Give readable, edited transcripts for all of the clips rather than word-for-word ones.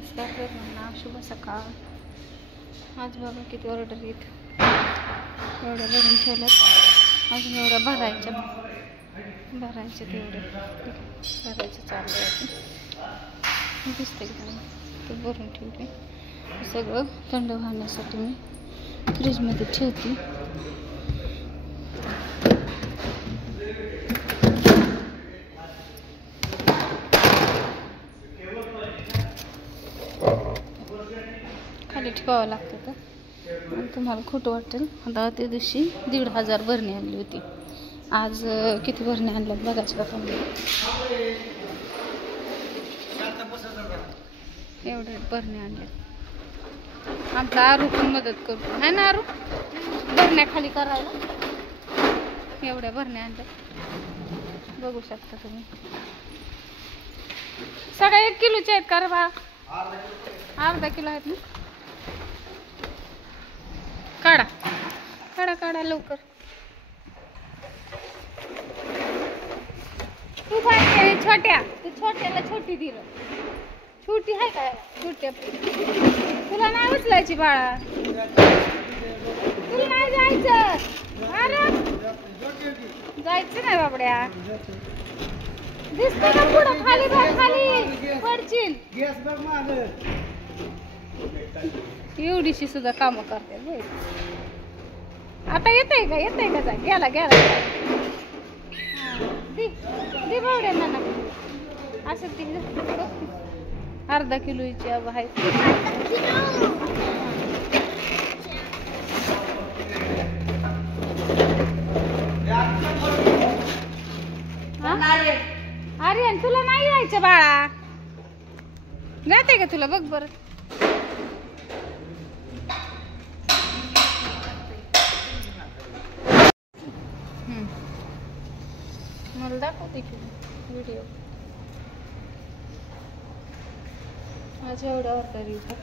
नमस्कार सर्वांना, शुभ सकाळ. आज बघा किती ऑर्डर येत, एवढ्या भरून ठेवल्यात. अजून एवढ्या भरायच्या तेवढे भरायचं चालू आहे. दिसते की ते भरून ठेवले. सगळं थंड होण्यासाठी मी फ्रीजमध्ये ठेवते. खाली ठेवावं लागतं तर तुम्हाला खोटं वाटेल. आता त्या दिवशी 1,500 भरणी आणली होती. आज किती भरणी आणल्यात बघायचं का तुम्ही. एवढे भरणी आणल्यात. आमचा आरू पण मदत करतो है ना. आरू भरण्या खाली करायला एवढ्या भरण्या आणल्यात बघू शकता तुम्ही. सगळ्या 1 किलोच्या आहेत का रे बा. अर्धा किलो आहेत ना. काढा काढा काढा लवकर. तू छोट्याला छोटी दिलं. छोटी आहे काय छोट्या. तुला नाही उचलायची बाळा. तुला नाही जायचं. अरे जायचं नाही बाबड्या. दिसतं का पुढं खाली बघ. खाली पडशील. एवढीशी सुद्धा कामं करते. आता येतंय का जा. गेला दे बावड्यांना ना. असं ती अर्धा किलोची आहे. आर्यन तुला नाही जायचं बाळा. जाते का तुला बघ बरं. मला दाखवते की व्हिडिओ. माझ्या एवढ्या ऑर्डर येतात.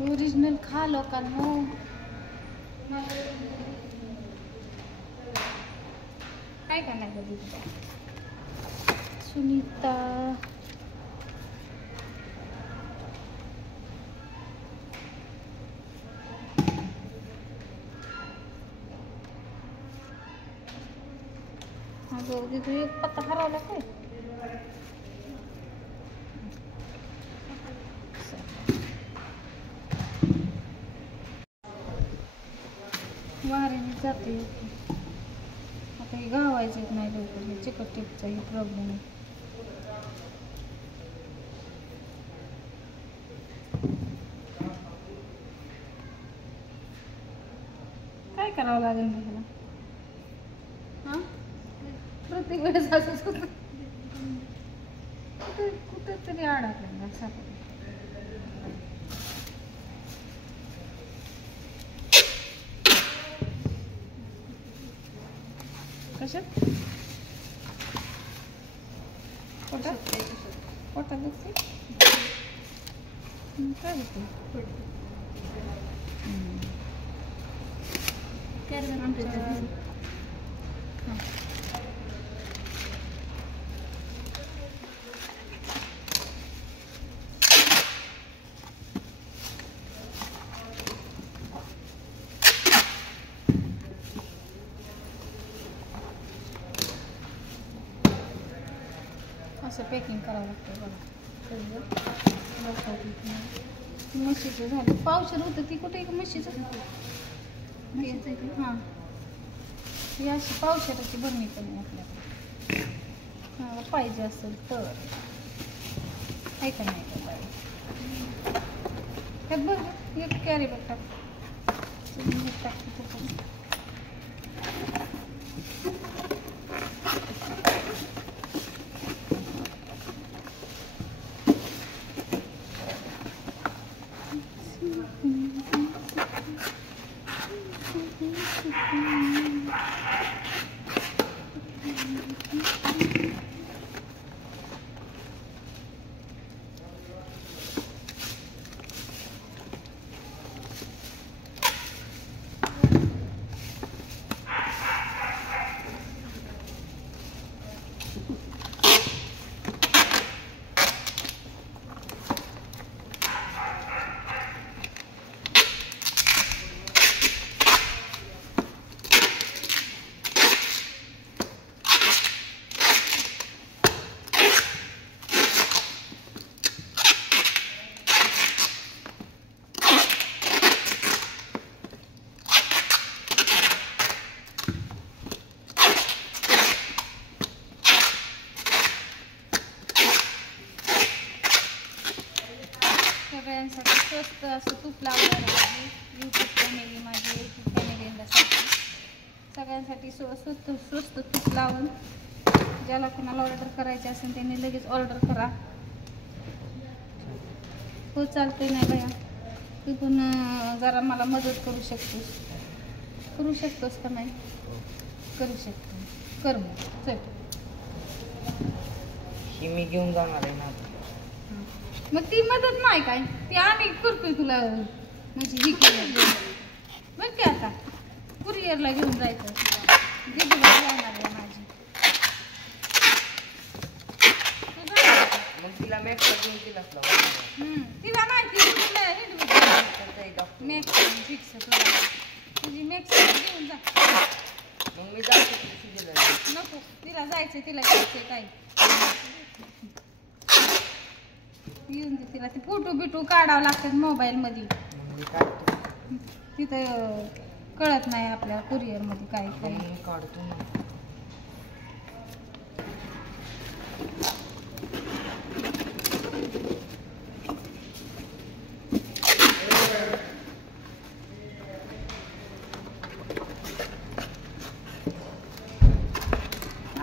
ओरिजिनल खा लोकांनो. काय करणार कधी सुनीता. अगं तिथे एक पत्ता हरवला काय. वाऱ्याने जाते. आता हे गावायचं नाही लवकर. हे चिकट टिपचा हे प्रॉब्लेम आहे. काय करावं लागेल मग ह्याला. हां प्रत्येक वेळेस असंच होतं. कुठं तरी अडकलं सापडलं. कशात पोटात दुखते. काय होते असं पॅकिंग करावं लागतं बघा. म्हशीचं झालं. पावशेर होतं ती कुठे एक म्हशीचं. हां ही अशी पावशेराची भरणी पण आहे आपल्याकडे. हां पाहिजे असेल तर आहे का नाही का पाहिजे. त्यात बघ एक कॅरी बॅग टाकते पण. सगळ्यांसाठी स्वस्त असं तूप लावणार आहे. यूट्यूब फॅमिली, माझी यूट्यूब फॅमिलीला सगळ्यांसाठी स्वस्त तूप लावून ज्याला कोणाला ऑर्डर करायची असेल त्यांनी लगेच ऑर्डर करा. हो चालते नाही बाया, तू पण जरा मला मदत करू शकतोस का नाही? करू शकतो. कर मग चल. ही मी घेऊन जाणार आहे ना. मग ती मदत नाही काय, ती आम्ही करतोय तुला म्हणजे ही केलं बघ की. आता कुरिअरला घेऊन जायचं दिदीला जाणार आहे माझी. मग तिला मॅक्स घेऊन दिलाच तिला माहिती मॅक्स फिक्स तुझी मॅक्स घेऊन जा. मग मी जाते. नको, तिला जायचं, तिला घ्यायचंय काय येऊन दे तिला. ते फोटो बिटो काढावं लागतात मोबाईल मध्ये, तिथं कळत नाही आपल्या कुरिअर मध्ये काय काय. काढतो ना.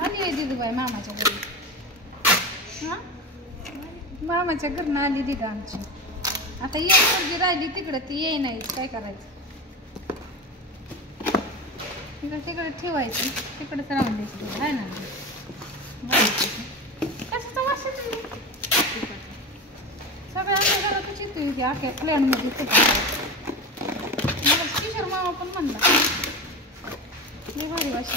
आली आहे दिदूबाई मामाच्या घरी. हा, मामाच्या घरनं आली दिदी आमची. आता एक मुलगी राहिली तिकडं, ती येई नाही. काय करायचं? तिकडे ठेवायची, तिकडेच राहून द्यायची तुला आहे ना. कशाचा वास येतो? सगळ्यांच्या घरातच येतो की अख्या प्लॅनमध्ये मला किशोर मामा पण म्हणला लय भारी वास.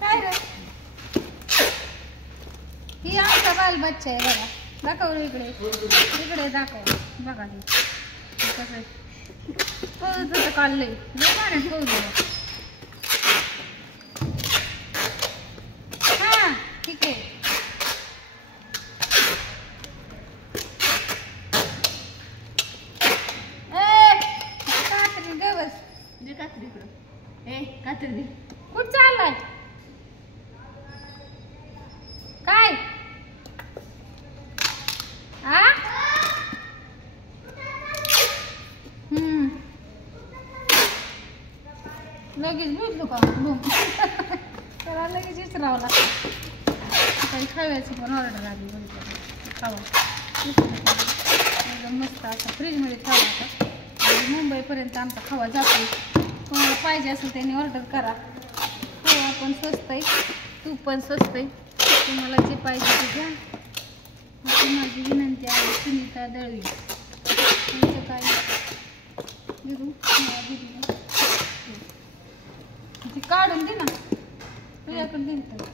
काय रे? ही आमचा बालबच्चा आहे बघा. दाखव इकडे, इकडे दाखव. बघा हे कसं पळत काढलंय, लय पाण्यात पळलं. हा ठीक आहे. कात्री ग बस. दे कात्री इकडं. ए कात्री दे. कुठं चाललाय? काय आ लगेच बुजलो का त्याला लगेच विचारावं लागतं. काही खाव्याची पण ऑर्डर आली बघितलं खावा एकदम मस्त असं फ्रीजमध्ये खावा. आता मुंबईपर्यंत आमचा खावा जातो. कोणाला पाहिजे असेल त्यांनी ऑर्डर करा. खावा पण स्वस्त आहे, तूप पण स्वस्त आहे. तुम्हाला जे पाहिजे ते घ्या. माझी विनंती आहे. सुनीता दळवी तुमचं काय दिदू दिदीला ती काढून दे ना, तुझ्याकडे दिली तर